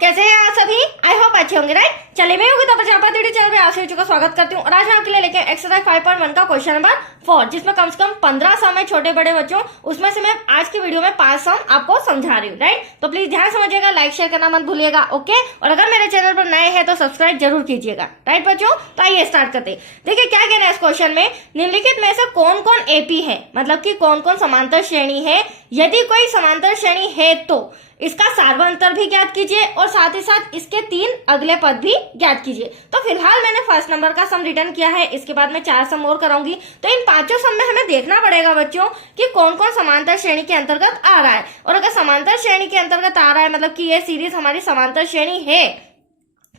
कैसे हैं आप सभी? आई होप अच्छे होंगे, राइट? चलिए मैं योगिता प्रजापति चैनल पे आप सभी का स्वागत करती हूँ और आज मैं आपके लिए लेके एक्सरसाइज 5.1 का क्वेश्चन नंबर 4, जिसमें कम से कम 15 सम है छोटे बड़े बच्चों। उसमें से मैं आज की वीडियो में 5 सम आपको समझा रही हूँ, राइट? तो प्लीज ध्यान समझिएगा, लाइक शेयर करना मत भूलिएगा, ओके? और अगर मेरे चैनल पर नए हैं तो सब्सक्राइब जरूर कीजिएगा, राइट बच्चों? तो आइए स्टार्ट करते हैं। देखिए क्या कहना है इस क्वेश्चन में, निम्नलिखित में से कौन कौन एपी है, मतलब कि कौन कौन समांतर श्रेणी है। यदि कोई समांतर श्रेणी है तो इसका सार्वंतर भी ज्ञात कीजिए और साथ ही साथ इसके 3 अगले पद भी ज्ञात कीजिए। तो फिलहाल मैंने फर्स्ट नंबर का सम रिटर्न किया है, इसके बाद मैं 4 सम और कराऊंगी। तो इन 5 सम में हमें देखना पड़ेगा बच्चों कि कौन कौन समांतर श्रेणी के अंतर्गत आ रहा है। और अगर समांतर श्रेणी के अंतर्गत आ रहा है, मतलब कि ये सीरीज हमारी समांतर श्रेणी है,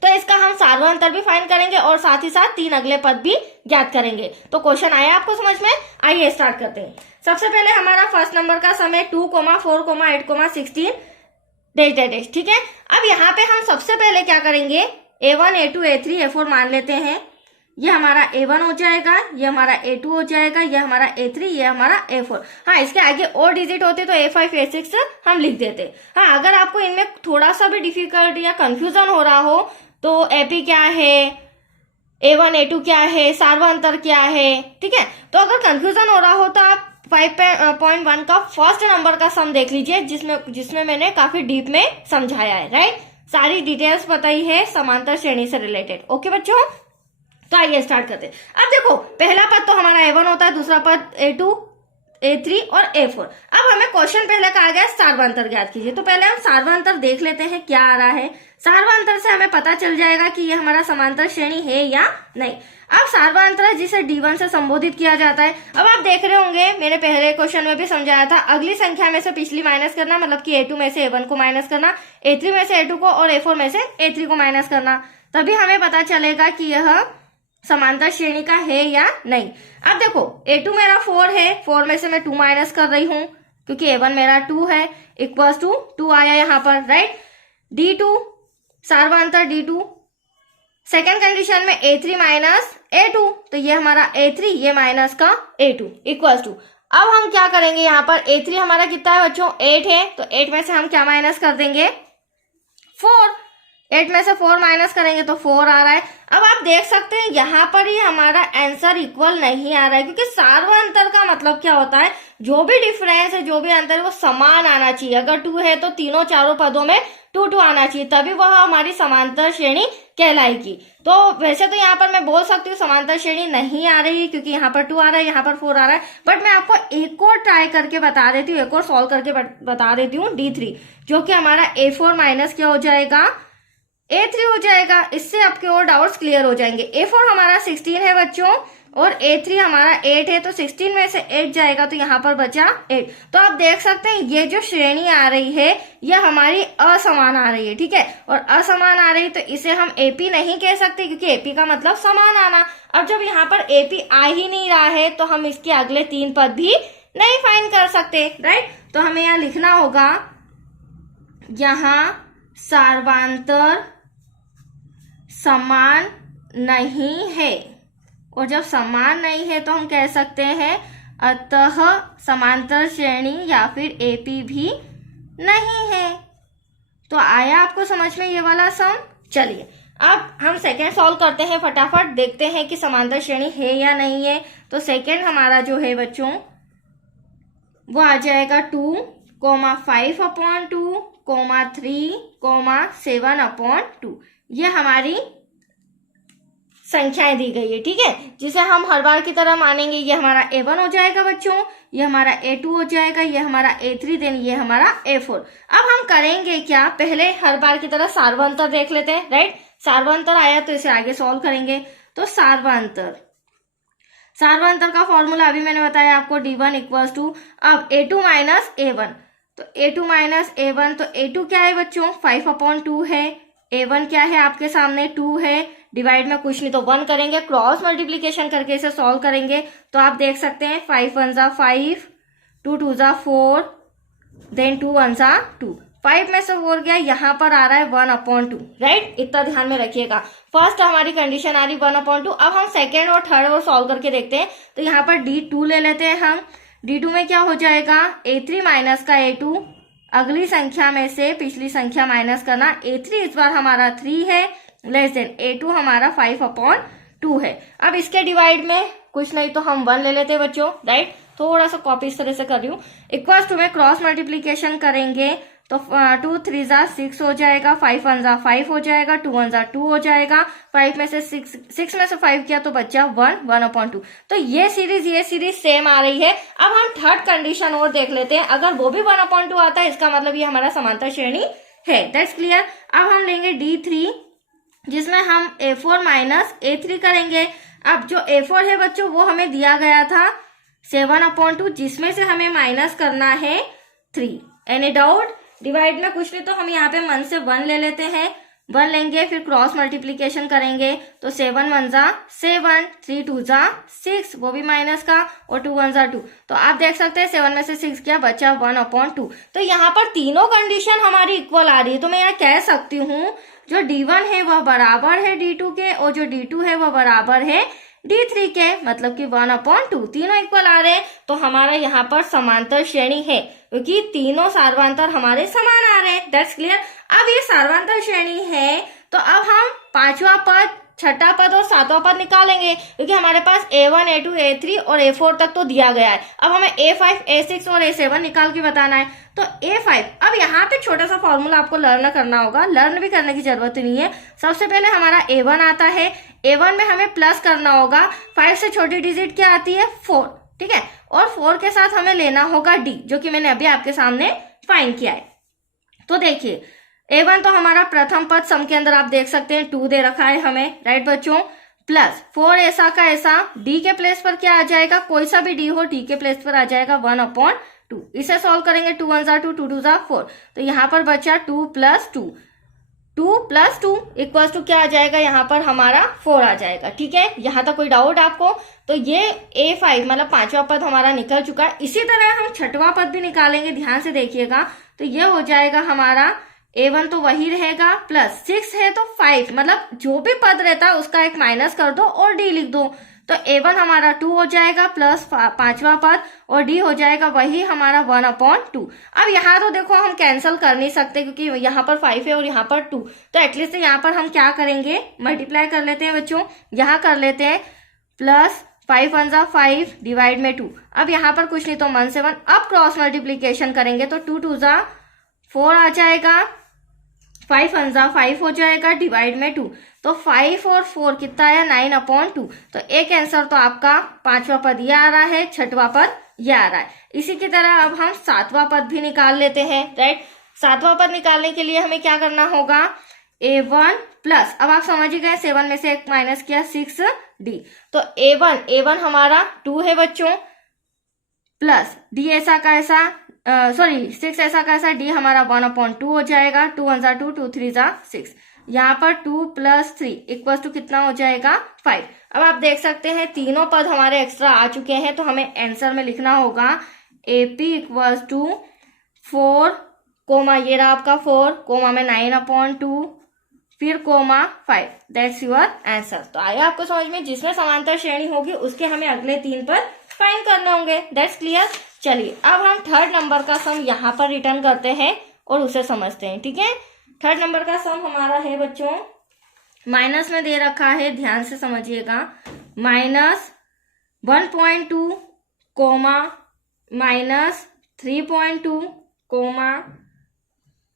तो इसका हम सार्वंतर भी फाइंड करेंगे और साथ ही साथ 3 अगले पद भी ज्ञात करेंगे। तो क्वेश्चन आया आपको समझ में? आइए स्टार्ट करते हैं। सबसे पहले हमारा फर्स्ट नंबर का सम है 2, 4, 8, 16 डैश डैश डैश, ठीक है। अब यहाँ पे हम सबसे पहले क्या करेंगे, A1, A2, A3, A4 मान लेते हैं। ये हमारा A1 हो जाएगा, ये हमारा A2 हो जाएगा, ये हमारा A3, ये हमारा A4। हाँ, इसके आगे और डिजिट होते तो A5, A6 हम लिख देते। हाँ, अगर आपको इनमें थोड़ा सा भी डिफिकल्ट या कंफ्यूजन हो रहा हो तो AP क्या है, A1, A2 क्या है, सार्वंतर क्या है, ठीक है। तो अगर कंफ्यूजन हो रहा हो तो आप 5.1 का फर्स्ट नंबर का सम देख लीजिए, जिसमें मैंने काफी डीप में समझाया है, राइट? सारी डिटेल्स बताई है समांतर श्रेणी से रिलेटेड, ओके बच्चों? तो आइए स्टार्ट करते हैं। अब देखो, पहला पद तो हमारा A1 होता है, दूसरा पद A2, A3 और A4। अब हमें क्वेश्चन पहले का आ गया सार्वंतर ज्ञात कीजिए। तो पहले हम सार्वंतर देख लेते हैं क्या आ रहा है। सार्वंतर से हमें पता चल जाएगा कि ये हमारा समांतर श्रेणी है या नहीं। अब सार्वंतर जिसे D1 से संबोधित किया जाता है। अब आप देख रहे होंगे, मैंने पहले क्वेश्चन में भी समझाया था, अगली संख्या में से पिछली माइनस करना, मतलब कि A2 में से A1 को माइनस करना, A3 में से A2 को और A4 में से A3 को माइनस करना, तभी हमें पता चलेगा कि यह समांतर श्रेणी का है या नहीं। अब देखो, A2 मेरा 4 है, 4 में से मैं 2 माइनस कर रही हूं क्योंकि A1 मेरा 2 है, इक्वल्स टू 2 आया यहाँ पर, right? D2 सार्वंतर D2। Second condition में A3 माइनस A2, तो ये हमारा A3, ये माइनस का A2 इक्वल्स टू। अब हम क्या करेंगे, यहाँ पर A3 हमारा कितना है बच्चों, 8 है, तो 8 में से हम क्या माइनस कर देंगे, 4। 8 में से 4 माइनस करेंगे तो 4 आ रहा है। अब आप देख सकते हैं यहाँ पर ही हमारा आंसर इक्वल नहीं आ रहा है, क्योंकि सार्वंतर का मतलब क्या होता है, जो भी डिफरेंस है, जो भी अंतर है, वो समान आना चाहिए। अगर 2 है तो तीनों चारों पदों में 2 आना चाहिए, तभी वह हमारी समांतर श्रेणी कहलाएगी। तो वैसे तो यहाँ पर मैं बोल सकती हूँ समांतर श्रेणी नहीं आ रही, क्योंकि यहाँ पर 2 आ रहा है, यहाँ पर 4 आ रहा है। बट मैं आपको एक और ट्राई करके बता देती हूँ, एक और सॉल्व करके बता देती हूँ, D3, जो कि हमारा A4 माइनस क्या हो जाएगा, A3 हो जाएगा। इससे आपके और डाउट्स क्लियर हो जाएंगे। A4 हमारा 16 है बच्चों और A3 हमारा 8 है, तो 16 में से 8 जाएगा तो यहाँ पर बचा 8। तो आप देख सकते हैं ये जो श्रेणी आ रही है यह हमारी असमान आ रही है, ठीक है। और असमान आ रही तो इसे हम AP नहीं कह सकते, क्योंकि AP का मतलब समान आना। अब जब यहाँ पर AP आ ही नहीं रहा है तो हम इसके अगले 3 पद भी नहीं फाइंड कर सकते, राइट? तो हमें यहाँ लिखना होगा, यहाँ सार्वंतर समान नहीं है। और जब समान नहीं है तो हम कह सकते हैं अतः समांतर श्रेणी या फिर AP भी नहीं है। तो आया आपको समझ में ये वाला सम? चलिए अब हम सेकेंड सॉल्व करते हैं, फटाफट देखते हैं कि समांतर श्रेणी है या नहीं है। तो सेकेंड हमारा जो है बच्चों वो आ जाएगा 2, 5/2, 3, 7/2। ये हमारी संख्याएं दी गई है, ठीक है, जिसे हम हर बार की तरह मानेंगे। ये हमारा A1 हो जाएगा बच्चों, ये हमारा A2 हो जाएगा, ये हमारा A3, देन ये हमारा A4। अब हम करेंगे क्या, पहले हर बार की तरह सार्वंतर देख लेते हैं, राइट? सार्वंतर आया तो इसे आगे सॉल्व करेंगे। तो सार्वंतर का फॉर्मूला अभी मैंने बताया आपको, D1 इक्वल्स टू, अब A2 माइनस A1, तो A2 माइनस A1, तो A2 क्या है बच्चों, 5/2 है, A1 क्या है आपके सामने, 2 है, डिवाइड में कुछ नहीं तो 1 करेंगे, क्रॉस मल्टीप्लीकेशन करके इसे सॉल्व करेंगे। तो आप देख सकते हैं 5 1 जा 5, 2 2 जा 4, देन 2 1 जा 2, 5 में से 4 गया, यहाँ पर आ रहा है 1/2, राइट? इतना ध्यान में रखिएगा। फर्स्ट हमारी कंडीशन आ रही 1/2। अब हम सेकेंड और थर्ड और सॉल्व करके देखते हैं। तो यहाँ पर D2 ले लेते हैं हम। D2 में क्या हो जाएगा, A3 माइनस का A2, अगली संख्या में से पिछली संख्या माइनस करना। A3 इस बार हमारा 3 है, लेस देन A2 हमारा 5/2 है। अब इसके डिवाइड में कुछ नहीं तो हम 1 ले लेते हैं बच्चों, राइट। थोड़ा सा कॉपी इस तरह से कर रही हूँ। इक्वल्स टू में क्रॉस मल्टीप्लीकेशन करेंगे तो 2 3 जा 6 हो जाएगा, 5 1 जा 5 हो जाएगा, 2 1 जा 2 हो जाएगा। 5 में से 6 में से 5 किया तो बच्चा 1/2। तो ये सीरीज सेम आ रही है। अब हम थर्ड कंडीशन और देख लेते हैं। अगर वो भी 1/2 आता है, इसका मतलब ये हमारा समांतर श्रेणी है। That's clear. अब हम लेंगे D3, जिसमें हम A4 माइनस A3 करेंगे। अब जो A4 है बच्चों वो हमें दिया गया था 7/2, जिसमें से हमें माइनस करना है 3। Any doubt? डिवाइड में कुछ नहीं तो हम यहाँ पे 1 से 1 ले लेते हैं, 1 लेंगे, फिर क्रॉस मल्टीप्लीकेशन करेंगे तो 7 1 जा 7, 3 2 जा 6, वो भी माइनस का, और 2 1 जा 2। तो आप देख सकते हैं 7 में से 6 क्या बचा 1/2। तो यहाँ पर तीनों कंडीशन हमारी इक्वल आ रही है। तो मैं यहाँ कह सकती हूँ जो D1 है वह बराबर है D2 के, और जो D2 है वह बराबर है D3 के, मतलब कि 1/2। तीनों इक्वल आ रहे हैं तो हमारा यहाँ पर समांतर श्रेणी है, क्योंकि तीनों सार्वंतर हमारे समान आ रहे हैं। That's clear. अब ये सार्वंतर श्रेणी है तो अब हम 5वां पद, 6ठा पद और 7वां पद निकालेंगे, क्योंकि हमारे पास A1 A2 A3 और A4 तक तो दिया गया है। अब हमें A5 A6 और A7 निकाल के बताना है। तो A5, अब यहाँ पे छोटा सा फॉर्मूला आपको लर्न करना होगा। लर्न भी करने की जरूरत नहीं है। सबसे पहले हमारा A1 आता है, A1 में हमें प्लस करना होगा। 5 से छोटी डिजिट क्या आती है? 4, ठीक है। और 4 के साथ हमें लेना होगा D, जो कि मैंने अभी आपके सामने फाइंड किया है। तो देखिए A1 तो हमारा प्रथम पद, सम के अंदर आप देख सकते हैं 2 दे रखा है हमें, राइट बच्चों। प्लस 4 ऐसा का ऐसा, D के प्लेस पर क्या आ जाएगा? कोई सा भी D हो, D के प्लेस पर आ जाएगा 1/2। इसे सॉल्व करेंगे 2 1 जा 2, 2 2 जा 4। तो यहाँ पर बचा 2 + 2, 2 + 2 इक्वल्स टू क्या आ जाएगा? यहाँ पर हमारा 4 आ जाएगा। ठीक है, यहाँ तक कोई डाउट आपको? तो ये A5 मतलब 5वां पद हमारा निकल चुका है। इसी तरह हम 6वां पद भी निकालेंगे, ध्यान से देखिएगा। तो ये हो जाएगा हमारा A1 तो वही रहेगा, प्लस 6 है तो 5, मतलब जो भी पद रहता है उसका एक माइनस कर दो और D लिख दो। तो A1 हमारा 2 हो जाएगा प्लस 5वां पद, और D हो जाएगा वही हमारा 1/2। अब यहाँ तो देखो हम कैंसिल कर नहीं सकते, क्योंकि यहाँ पर 5 है और यहाँ पर 2। तो एटलीस्ट यहाँ पर हम क्या करेंगे? मल्टीप्लाई कर लेते हैं बच्चों। यहाँ कर लेते हैं प्लस 5 1 जा 5 डिवाइड में 2। अब यहाँ पर कुछ नहीं तो 1 से 1। अब क्रॉस मल्टीप्लीकेशन करेंगे तो 2 2 जा 4 आ जाएगा, 5 1 जा 5 हो जाएगा डिवाइड में 2। तो 5 और 4 कितना आया? 9/2। तो एक आंसर तो आपका 5वां पद ये आ रहा है, 6वां पद ये आ रहा है। इसी की तरह अब हम 7वां पद भी निकाल लेते हैं, राइट। 7वां पद निकालने के लिए हमें क्या करना होगा? A1 प्लस, अब आप समझ ही गए, 7 में से 1 माइनस किया 6D। तो A1 हमारा 2 है बच्चों, प्लस D ऐसा का ऐसा, 6 ऐसा का ऐसा, D हमारा 1/2 हो जाएगा। 2 1 जा 2, 2 3 जा 6। यहाँ पर 2 + 3 इक्वल टू कितना हो जाएगा? 5। अब आप देख सकते हैं तीनों पद हमारे एक्स्ट्रा आ चुके हैं। तो हमें आंसर में लिखना होगा AP = 4, कोमा ये रहा आपका 4, कोमा में 9/2, फिर कोमा 5। That's your answer. तो आया आपको समझ में? जिसमें समांतर श्रेणी होगी उसके हमें अगले 3 पद फाइंड करने होंगे। That's clear. चलिए अब हम थर्ड नंबर का सम यहाँ पर रिटर्न करते हैं और उसे समझते हैं। ठीक है, थर्ड नंबर का सम हमारा है बच्चों, माइनस में दे रखा है, ध्यान से समझिएगा। -1.2 कोमा -3.2 कोमा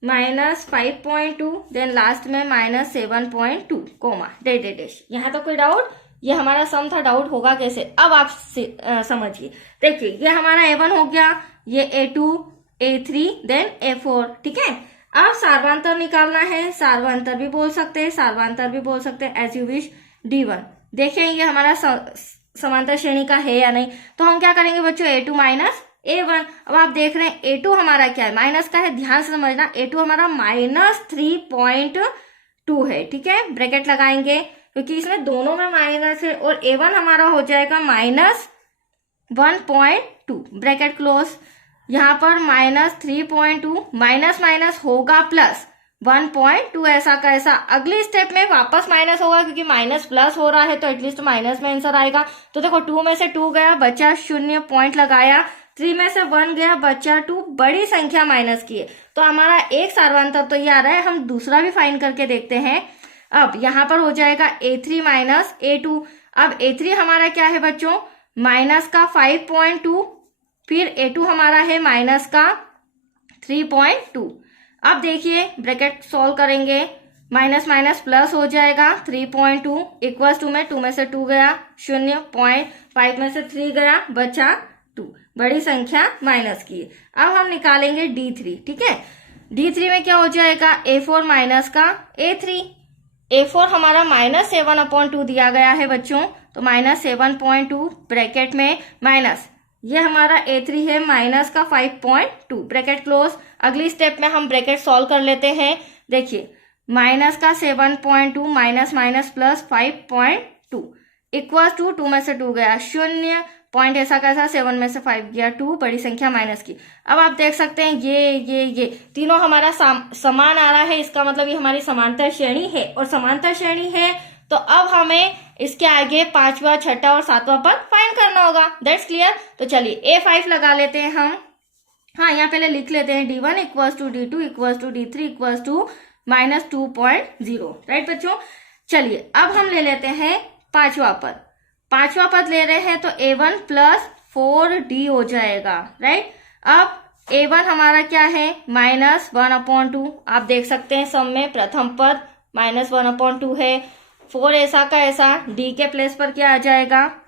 -5.2, देन लास्ट में -7.2 कोमा डेश। यहाँ तो कोई डाउट? ये हमारा सम था, डाउट होगा कैसे? अब आप समझिए। देखिए ये हमारा A1 हो गया, ये A2 A3 देन A4। ठीक है, अब सार्वंतर निकालना है। सार्वंतर भी बोल सकते हैं, सार्वंतर भी बोल सकते हैं, एज यू विश। D1 देखें ये हमारा समांतर श्रेणी का है या नहीं। तो हम क्या करेंगे बच्चों? A2 minus A1। अब आप देख रहे हैं A2 हमारा क्या है? माइनस का है, ध्यान से समझना। A2 हमारा -3.2 है। ठीक है, ब्रैकेट लगाएंगे क्योंकि इसमें दोनों में माइनस है, और A1 हमारा हो जाएगा -1.2, ब्रैकेट क्लोज। यहाँ पर -3.2 माइनस माइनस होगा प्लस 1.2, ऐसा का ऐसा। अगली स्टेप में वापस माइनस होगा, क्योंकि माइनस प्लस हो रहा है तो एटलीस्ट माइनस में आंसर आएगा। तो देखो 2 में से 2 गया, बचा 0, पॉइंट लगाया, 3 में से 1 गया, बचा 2, बड़ी संख्या माइनस की है। तो हमारा एक सार्वंतर तो ये आ रहा है, हम दूसरा भी फाइंड करके देखते हैं। अब यहाँ पर हो जाएगा A3 माइनस A2। अब A3 हमारा क्या है बच्चों, माइनस का 5.2, फिर A2 हमारा है माइनस का 3.2। अब देखिए ब्रैकेट सॉल्व करेंगे, माइनस माइनस प्लस हो जाएगा, 3.2 इक्वल्स 2 में से 2 गया, 0.5 में से 3 गया, बचा 2, बड़ी संख्या माइनस की। अब हम निकालेंगे D3, ठीक है। D3 में क्या हो जाएगा, A4 माइनस का A3। A4 हमारा माइनस 7/2 दिया गया है बच्चों, तो माइनस 7.2 ब्रैकेट में माइनस, ये हमारा A3 है माइनस का 5.2, ब्रैकेट क्लोज। अगली स्टेप में हम ब्रैकेट सॉल्व कर लेते हैं। देखिए माइनस का 7.2 minus minus plus 5.2 equal to 2 में से 2 गया, 0 पॉइंट ऐसा कैसा, 7 में से 5 गया 2, बड़ी संख्या माइनस की। अब आप देख सकते हैं ये तीनों हमारा समान आ रहा है, इसका मतलब ये हमारी समांतर श्रेणी है, और समांतर श्रेणी है तो अब हमें इसके आगे 5वां, 6वां और 7वां पद फाइंड करना होगा। That's clear. तो चलिए A5 लगा लेते हैं हम। हाँ, यहाँ पहले लिख लेते हैं D1 equals to D2 equals to D3 equals to minus 2.0। Right बच्चों, चलिए अब हम ले लेते हैं 5वां पद। 5वां पद ले रहे हैं तो A1 प्लस 4D हो जाएगा। राइट, अब A1 हमारा क्या है, माइनस 1/2। आप देख सकते हैं सम में प्रथम पद माइनस 1/2 है। 4 ऐसा का ऐसा, D के प्लेस पर क्या आ जाएगा,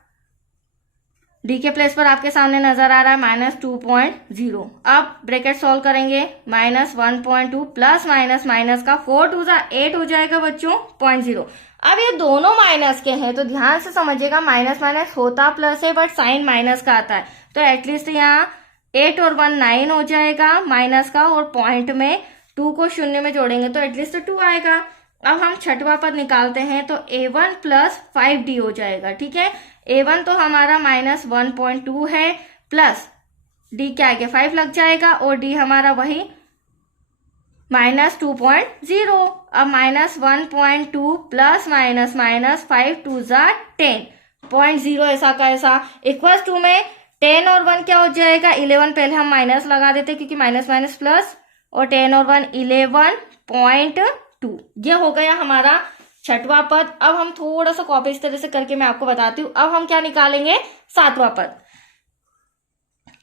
D के प्लेस पर आपके सामने नजर आ रहा है माइनस 2.0। अब ब्रैकेट सॉल्व करेंगे, माइनस 1.2 प्लस माइनस माइनस का 4 2 8 हो जाएगा बच्चों 0.0। अब ये दोनों माइनस के हैं तो ध्यान से समझिएगा, माइनस माइनस होता प्लस है बट साइन माइनस का आता है, तो एटलीस्ट यहाँ 8 और 1 9 हो जाएगा माइनस का, और पॉइंट में 2 को 0 में जोड़ेंगे तो एटलीस्ट 2 आएगा। अब हम 6वां पद निकालते हैं तो A1 प्लस 5D हो जाएगा। ठीक है, A1 तो हमारा माइनस 1.2 है, प्लस D क्या आगे 5 लग जाएगा, और D हमारा वही माइनस 2.0। अब माइनस 1.2 प्लस माइनस माइनस 5 2 10.0 ऐसा का ऐसा इक्वल्स 2 में 10 और 1 क्या हो जाएगा, 11। पहले हम माइनस लगा देते क्योंकि माइनस माइनस प्लस, और 10 और 1 11.2। ये हो गया हमारा 6वां पद। अब हम थोड़ा सा कॉपी इस तरह से करके मैं आपको बताती हूँ। अब हम क्या निकालेंगे, 7वां पद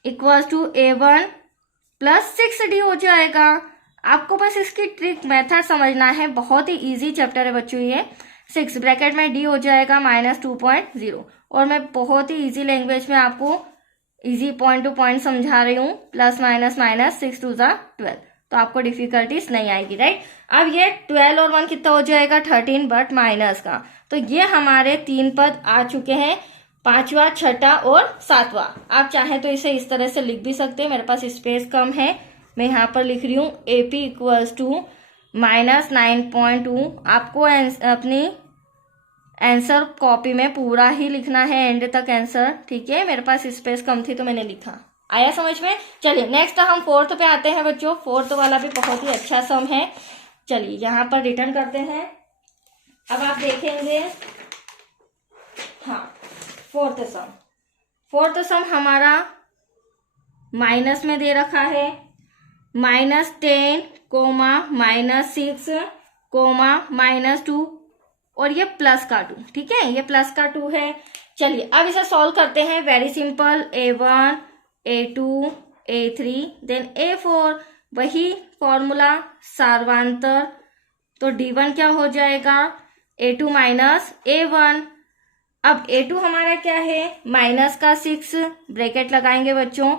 equals to A1 plus 6D हो जाएगा। आपको बस इसकी ट्रिक मेथड समझना है, बहुत ही इजी चैप्टर है बच्चों ये। 6 ब्रैकेट में D हो जाएगा माइनस 2.0, और मैं बहुत ही इजी लैंग्वेज में आपको इजी पॉइंट टू पॉइंट समझा रही हूँ। प्लस माइनस माइनस 6 2 12, तो आपको डिफिकल्टीज नहीं आएगी। राइट, अब ये 12 और 1 कितना हो जाएगा, 13 बट माइनस का। तो ये हमारे 3 पद आ चुके हैं, 5वां, 6वां और 7वां। आप चाहें तो इसे इस तरह से लिख भी सकते हैं, मेरे पास स्पेस कम है, मैं यहाँ पर लिख रही हूँ AP इक्वल्स टू माइनस 9.2। आपको अपनी आंसर कॉपी में पूरा ही लिखना है, एंड तक आंसर। ठीक है, मेरे पास स्पेस कम थी तो मैंने लिखा। आया समझ में। चलिए नेक्स्ट हम 4th पे आते हैं बच्चों। 4th वाला भी बहुत ही अच्छा सम है। चलिए यहाँ पर रिटर्न करते हैं। अब आप देखेंगे, हाँ 4th सम हमारा माइनस में दे रखा है, -10, -6, -2, और ये प्लस का 2। ठीक है, ये प्लस का 2 है। चलिए अब इसे सॉल्व करते हैं। Very simple, A1 A2 A3 then A4, वही फॉर्मूला सार्वंतर। तो D1 क्या हो जाएगा, A2 माइनस A1। अब A2 हमारा क्या है, माइनस का 6, ब्रैकेट लगाएंगे बच्चों,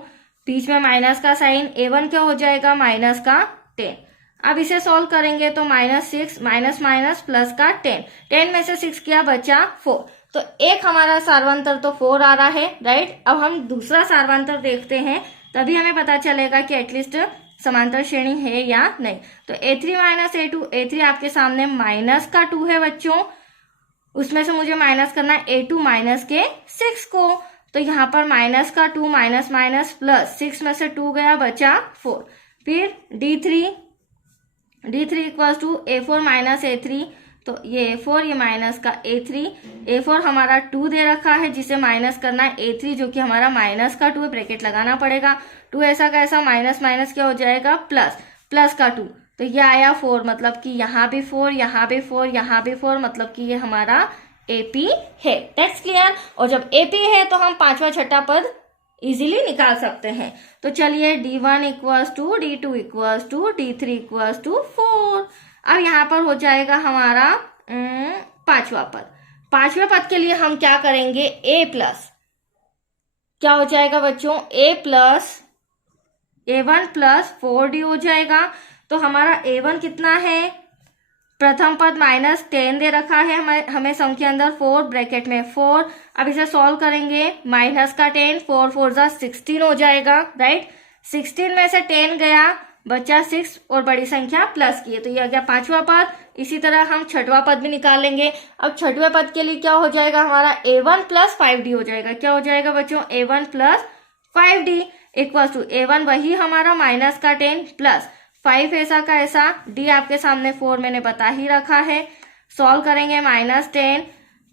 बीच में माइनस का साइन। A1 क्या हो जाएगा, माइनस का 10। अब इसे सॉल्व करेंगे तो -6 माइनस माइनस प्लस का 10, 10 में से 6 किया बचा 4। तो एक हमारा सार्वंतर तो 4 आ रहा है। राइट, अब हम दूसरा सार्वंतर देखते हैं, तभी हमें पता चलेगा कि एटलीस्ट समांतर श्रेणी है या नहीं। तो A3 माइनस A2, A3 आपके सामने माइनस का 2 है बच्चों, उसमें से मुझे माइनस करना है A2 माइनस के 6 को। तो यहाँ पर माइनस का 2 माइनस माइनस प्लस 6 में से 2 गया, बचा 4। फिर D3 equals to A4 minus A3, तो ये A4 ये माइनस का A3, A4 हमारा 2 दे रखा है जिसे माइनस करना है A3 जो कि हमारा माइनस का 2 है, ब्रैकेट लगाना पड़ेगा। 2 ऐसा का ऐसा माइनस माइनस क्या हो जाएगा प्लस, प्लस का 2 तो ये आया 4, मतलब कि यहाँ भी 4, यहाँ भी 4, यहाँ भी 4, मतलब कि ये हमारा AP है। That's clear. और जब AP है तो हम पांचवा छठा पद इजीली निकाल सकते हैं। तो चलिए D1 equals to D2 equals to D3 equals to 4। अब यहाँ पर हो जाएगा हमारा पांचवा पद। पांचवें पद के लिए हम क्या करेंगे, A प्लस क्या हो जाएगा बच्चों, A1 प्लस 4D हो जाएगा। तो हमारा A1 कितना है, प्रथम पद -10 दे रखा है हमें संख्या अंदर 4 ब्रैकेट में 4। अब इसे सॉल्व करेंगे, माइनस का 10, 4 4 जा 16 हो जाएगा, राइट। 16 में से 10 गया, बचा 6 और बड़ी संख्या प्लस की है, तो ये आ गया पांचवा पद। इसी तरह हम छठवां पद भी निकाल लेंगे। अब छठवें पद के लिए क्या हो जाएगा, हमारा A1 प्लस 5D हो जाएगा। क्या हो जाएगा बच्चों, A1 plus 5D equal to A1 वही हमारा माइनस का 10 प्लस 5 ऐसा का ऐसा, D आपके सामने 4 मैंने बता ही रखा है। सॉल्व करेंगे, -10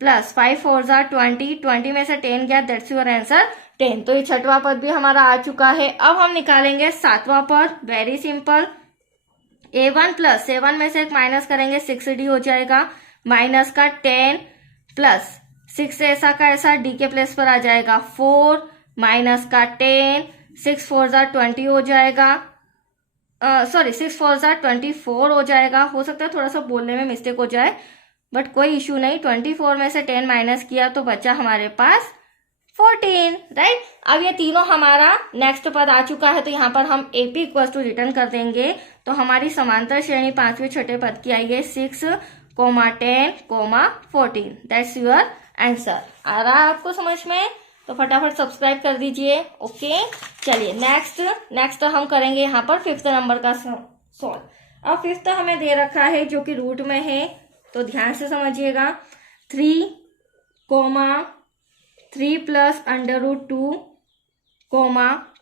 प्लस 5 4 जा 20, 20 में से 10 गया, दैट्स योर आंसर 10। तो ये छठवां पद भी हमारा आ चुका है। अब हम निकालेंगे सातवां पद, वेरी सिंपल। A1 प्लस 7 में से एक माइनस करेंगे 6D हो जाएगा, माइनस का 10 प्लस 6 ऐसा का ऐसा, D के प्लेस पर आ जाएगा 4, माइनस का 10, 6 4 जा 20 हो जाएगा, 6 4 जा 24 हो जाएगा। हो सकता है थोड़ा सा बोलने में मिस्टेक हो जाए, बट कोई इशू नहीं। 24 में से 10 माइनस किया तो बचा हमारे पास 14, राइट। अब ये तीनों हमारा नेक्स्ट पद आ चुका है, तो यहाँ पर हम AP इक्वल टू रिटर्न कर देंगे। तो हमारी समांतर श्रेणी पांचवें छठे पद की आई है 6, 10, 14। That's your answer. आ रहा है आपको समझ में, तो फटाफट सब्सक्राइब कर दीजिए। ओके, चलिए नेक्स्ट हम करेंगे यहाँ पर 5th नंबर का सॉल्व। अब 5th हमें दे रखा है जो कि रूट में है, तो ध्यान से समझिएगा। 3, 3 प्लस √2,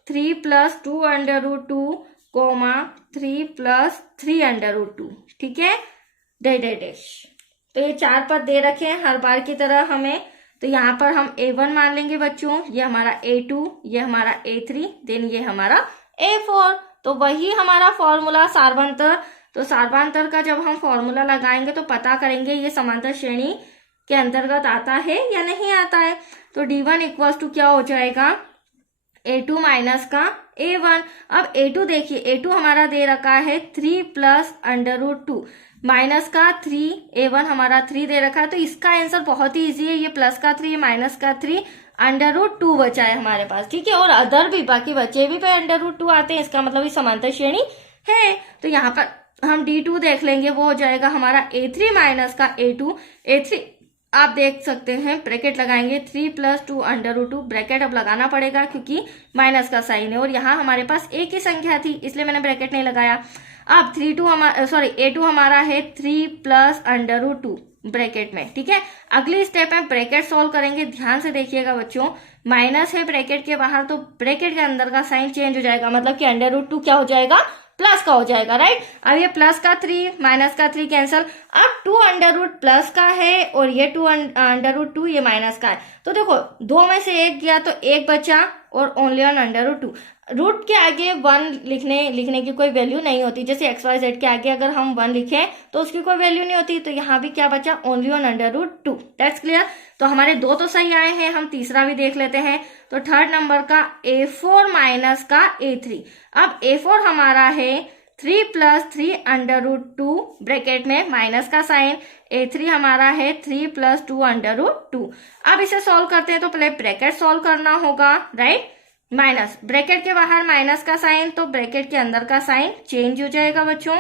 3 प्लस 2 √2, 3 प्लस 3 √2, ठीक है, डैश। तो ये 4 पद दे रखे हैं हर बार की तरह हमें। तो यहाँ पर हम A1 मान लेंगे बच्चों, ये हमारा A2, ये हमारा A3, देन ये हमारा A4। तो वही हमारा फॉर्मूला सार्वंतर। तो सार्वंतर का जब हम फॉर्मूला लगाएंगे तो पता करेंगे ये समांतर श्रेणी के अंतर्गत आता है या नहीं आता है। तो D1 इक्वल्स टू क्या हो जाएगा, A2 माइनस का A1। अब A2 देखिए, A2 हमारा दे रखा है 3 प्लस √2, माइनस का 3, A1 हमारा 3 दे रखा है। तो इसका आंसर बहुत ही इजी है, ये प्लस का 3, माइनस का 3, √2 बचा है हमारे पास, ठीक है। और अदर भी बाकी बचे भी पे √2 आते हैं, इसका मतलब ये समांतर श्रेणी है। तो यहाँ पर हम D2 देख लेंगे, वो हो जाएगा हमारा A3 माइनस का A2। A3 आप देख सकते हैं, ब्रैकेट लगाएंगे 3 प्लस 2 √2, ब्रैकेट अब लगाना पड़ेगा क्योंकि माइनस का साइन है और यहाँ हमारे पास एक ही संख्या थी इसलिए मैंने ब्रैकेट नहीं लगाया। अब A2 हमारा है 3 प्लस √2 ब्रैकेट में, ठीक है। अगली स्टेप है ब्रैकेट सॉल्व करेंगे। ध्यान से देखिएगा बच्चों, माइनस है ब्रैकेट के बाहर तो ब्रैकेट के अंदर का साइन चेंज हो जाएगा, मतलब कि √2 क्या हो जाएगा, प्लस का हो जाएगा, राइट। अब ये प्लस का 3 माइनस का 3 कैंसल। अब 2 प्लस का है और ये 2 ये माइनस का है। तो देखो 2 में से 1 गया तो 1 बचा और ओनली √2। रूट के आगे 1 लिखने की कोई वैल्यू नहीं होती। जैसे XYZ के आगे अगर हम 1 लिखें तो उसकी कोई वैल्यू नहीं होती। तो यहाँ भी क्या बचा, ओनली √2। That's clear. तो हमारे 2 तो सही आए हैं, हम तीसरा भी देख लेते हैं। तो 3rd नंबर का A4 माइनस का A3। अब A4 हमारा है 3 प्लस 3 √2 ब्रैकेट में माइनस का साइन, A3 हमारा है 3 प्लस 2 √2। अब इसे सॉल्व करते हैं तो पहले ब्रैकेट सॉल्व करना होगा, राइट। माइनस, ब्रैकेट के बाहर माइनस का साइन तो ब्रैकेट के अंदर का साइन चेंज हो जाएगा बच्चों।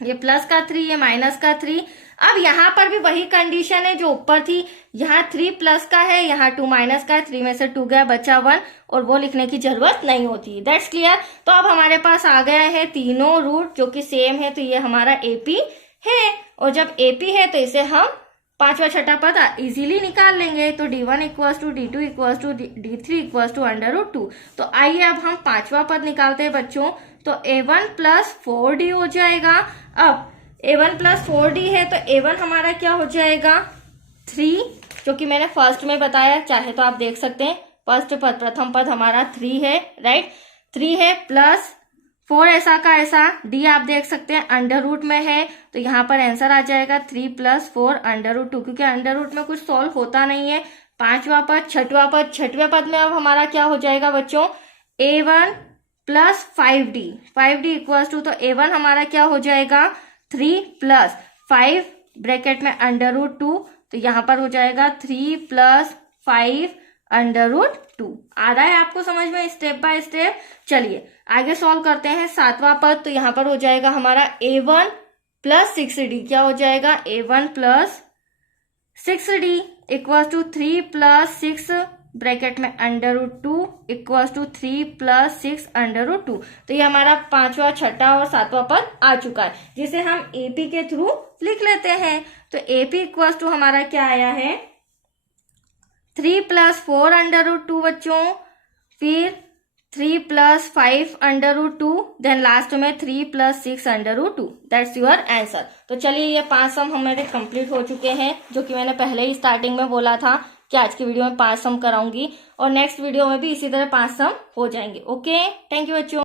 ये प्लस का 3, ये माइनस का 3। अब यहाँ पर भी वही कंडीशन है जो ऊपर थी, यहाँ 3 प्लस का है, यहाँ 2 माइनस का है, 3 में से 2 गया, बचा 1 और वो लिखने की जरूरत नहीं होती। That's clear. तो अब हमारे पास आ गया है तीनों रूट जो कि सेम है, तो ये हमारा AP है और जब AP है तो इसे हम पांचवा छठा पद इजीली निकाल लेंगे। तो D1 equals to D2 equals to D3 equals to √2। तो आइए अब हम पांचवा पद निकालते हैं बच्चों। तो A1 प्लस 4D हो जाएगा। अब A1 प्लस 4D है तो A1 हमारा क्या हो जाएगा 3, जो कि मैंने फर्स्ट में बताया, चाहे तो आप देख सकते हैं फर्स्ट पद प्रथम पद हमारा 3 है, राइट। 3 है प्लस 4 ऐसा का ऐसा, D आप देख सकते हैं अंडर रूट में है तो यहाँ पर आंसर आ जाएगा 3 प्लस 4 अंडर रूट 2, क्योंकि अंडर रूट में कुछ सॉल्व होता नहीं है। पांचवा पद, छठवें पद में अब हमारा क्या हो जाएगा बच्चों A1 plus 5D, 5D equals to, तो A1 हमारा क्या हो जाएगा 3 प्लस 5 ब्रैकेट में अंडर रूट 2, तो यहाँ पर हो जाएगा 3 प्लस 5 अंडर रूट 2। आ रहा है आपको समझ में स्टेप बाय स्टेप। चलिए आगे सॉल्व करते हैं सातवां पद, तो यहाँ पर हो जाएगा हमारा A1 प्लस 6D, क्या हो जाएगा A1 plus 6D equals to 3 plus 6 bracket में under root 2 equals to 3 plus 6 under root 2। तो ये हमारा पांचवा, छठा और सातवां पद आ चुका है, जिसे हम AP के थ्रू लिख लेते हैं। तो AP इक्वल्स टू हमारा क्या आया है 3 प्लस 4 अंडर रूट 2 बच्चों, फिर 3 plus 5 under root 2, then last में 3 plus 6 under root 2। That's your answer. तो चलिए ये 5 सम हमारे कंप्लीट हो चुके हैं, जो कि मैंने पहले ही स्टार्टिंग में बोला था कि आज की वीडियो में 5 सम कराऊंगी और नेक्स्ट वीडियो में भी इसी तरह 5 सम हो जाएंगे। ओके, थैंक यू बच्चों।